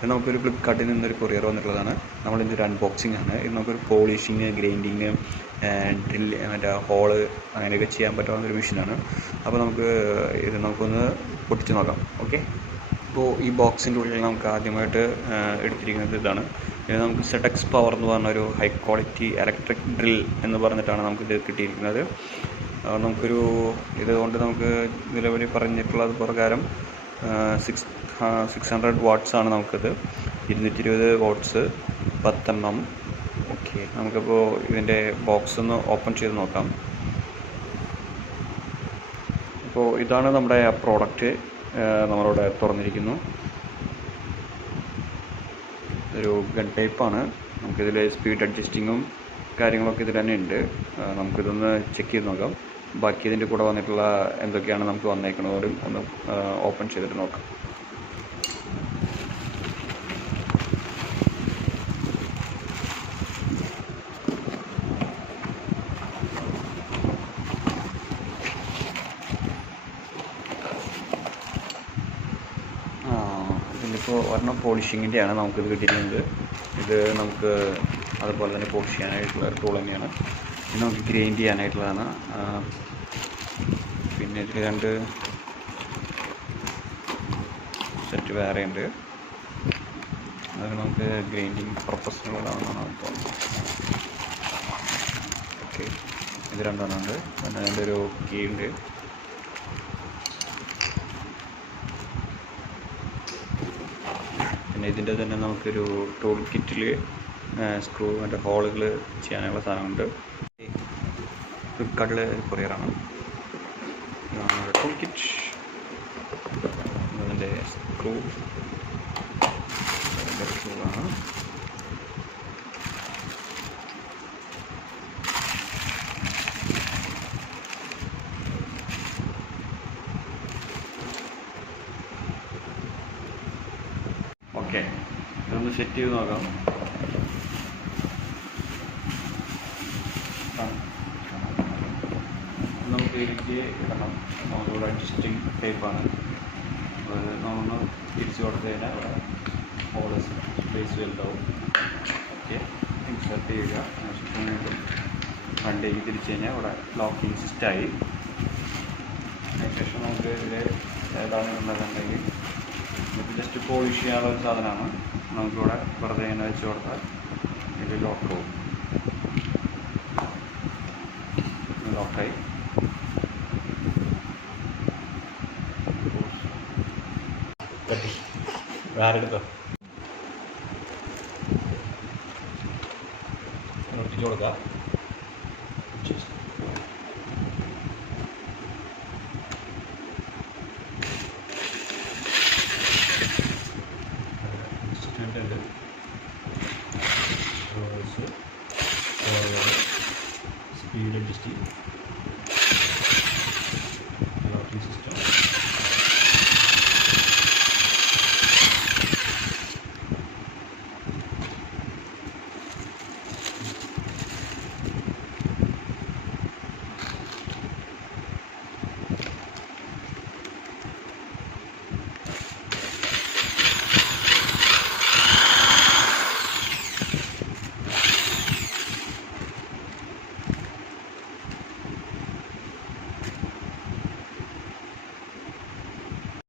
ഇത് നമുക്കൊരു ഫ്ലിപ്കാർട്ടിൽ നിന്നൊരു കൊറിയർ വന്നിട്ടുള്ളതാണ്. നമ്മളിതിൻ്റെ ഒരു അൺബോക്സിംഗ് ആണ്. ഇത് നമുക്കൊരു പോളിഷിങ്, ഗ്രൈൻഡിങ്, ഡ്രില്ല്, മറ്റേ ഹോള് അങ്ങനെയൊക്കെ ചെയ്യാൻ പറ്റാവുന്ന ഒരു മെഷീനാണ്. അപ്പോൾ ഇത് നമുക്കൊന്ന് പൊട്ടിച്ച് നോക്കാം. ഓക്കെ, ഇപ്പോൾ ഈ ബോക്സിൻ്റെ ഉള്ളിൽ നമുക്ക് ആദ്യമായിട്ട് എടുത്തിരിക്കുന്നത് ഇതാണ്. ഇത് നമുക്ക് സെഡെക്സ് പവർ എന്ന് പറഞ്ഞൊരു ഹൈ ക്വാളിറ്റി ഇലക്ട്രിക് ഡ്രിൽ എന്ന് പറഞ്ഞിട്ടാണ് നമുക്കിത് കിട്ടിയിരിക്കുന്നത്. ഇതുകൊണ്ട് നമുക്ക് നിലവിൽ പറഞ്ഞിട്ടുള്ളത് പ്രകാരം 600 വാട്ട്സ് ആണ് നമുക്കിത്. 220 വാട്ട്സ് 10 mm. ഓക്കെ, നമുക്കിപ്പോൾ ഇതിൻ്റെ ബോക്സ് ഒന്ന് ഓപ്പൺ ചെയ്ത് നോക്കാം. അപ്പോൾ ഇതാണ് നമ്മുടെ പ്രോഡക്റ്റ്. നമ്മളിവിടെ തുറന്നിരിക്കുന്നു. ഒരു ഗൺ ടൈപ്പാണ്. നമുക്കിതിൽ സ്പീഡ് അഡ്ജസ്റ്റിങ്ങും കാര്യങ്ങളൊക്കെ ഇതിൽ തന്നെ ഉണ്ട്. നമുക്കിതൊന്ന് ചെക്ക് ചെയ്ത് നോക്കാം. ബാക്കി ഇതിൻ്റെ കൂടെ വന്നിട്ടുള്ള എന്തൊക്കെയാണ് നമുക്ക് വന്നേക്കുന്നതും ഒന്ന് ഓപ്പൺ ചെയ്തിട്ട് നോക്കാം. ഇതിലിപ്പോൾ ഒരെണ്ണം പോളിഷിങ്ങിൻ്റെയാണ് നമുക്കിത് കിട്ടിയിരിക്കുന്നത്. ഇത് നമുക്ക് അതുപോലെ തന്നെ പോളിഷ് ചെയ്യാനായിട്ടുള്ള ടൂൾ തന്നെയാണ്. ഇത് നമുക്ക് ഗ്രൈൻഡ് ചെയ്യാനായിട്ടുള്ളതാണ്. പിന്നെ ഇതിൽ 2 സെറ്റ് വേറെ ഉണ്ട്. അത് നമുക്ക് ഗ്രൈൻഡിങ് പർപ്പസിനുള്ളതാണെന്നാണ് തോന്നുന്നത്. ഓക്കെ, ഇത് 2 ഉണ്ട്. പിന്നെ അതിൻ്റെ ഒരു കീ ഉണ്ട്. പിന്നെ ഇതിൻ്റെ തന്നെ നമുക്കൊരു ടൂൾ കിറ്റിൽ സ്ക്രൂ മറ്റേ ഹോളുകൾ ചെയ്യാനുള്ള സാധനമുണ്ട്. ഫ്ലിപ്കാർട്ടിലെ കൊറിയറാണ്. ടൂൾ കിറ്റ്, അതിൻ്റെ സ്ക്രൂ ആണ്. ഓക്കെ, ഇതൊന്ന് സെറ്റ് ചെയ്ത് നോക്കാം. നമുക്ക് ഇതിലേക്ക് ഇടണം. നമുക്കിവിടെ അഡ്ജസ്റ്റിംഗ് ടൈപ്പാണ്. അത് നമ്മളൊന്ന് തിരിച്ച് കൊടുത്തു കഴിഞ്ഞാൽ ഇവിടെ ഹോൾ സ്പേസ് വലുതാവും. ഓക്കെ, ഇൻസേർട്ട് ചെയ്യുക. വീണ്ടും വണ്ടിക്ക് തിരിച്ച് കഴിഞ്ഞാൽ ഇവിടെ ലോക്കിംഗ് സിസ്റ്റമായി. അതിനുശേഷം നമുക്ക് ഇതിൽ ഏതാണ് ഉള്ളതെന്നുണ്ടെങ്കിൽ ഇത് ജസ്റ്റ് പോളിഷ് ചെയ്യാനുള്ള ഒരു സാധനമാണ്. നമുക്കിവിടെ വെറുതെ ഇങ്ങനെ വെച്ച് കൊടുത്താൽ ഇത് ലോക്കാവും. ലോക്കായി. വേറെ എടുത്തോ ഒട്ടിച്ചു കൊടുക്കാം. സ്പീഡ് അഡ്ജസ്റ്റ് ചെയ്യും.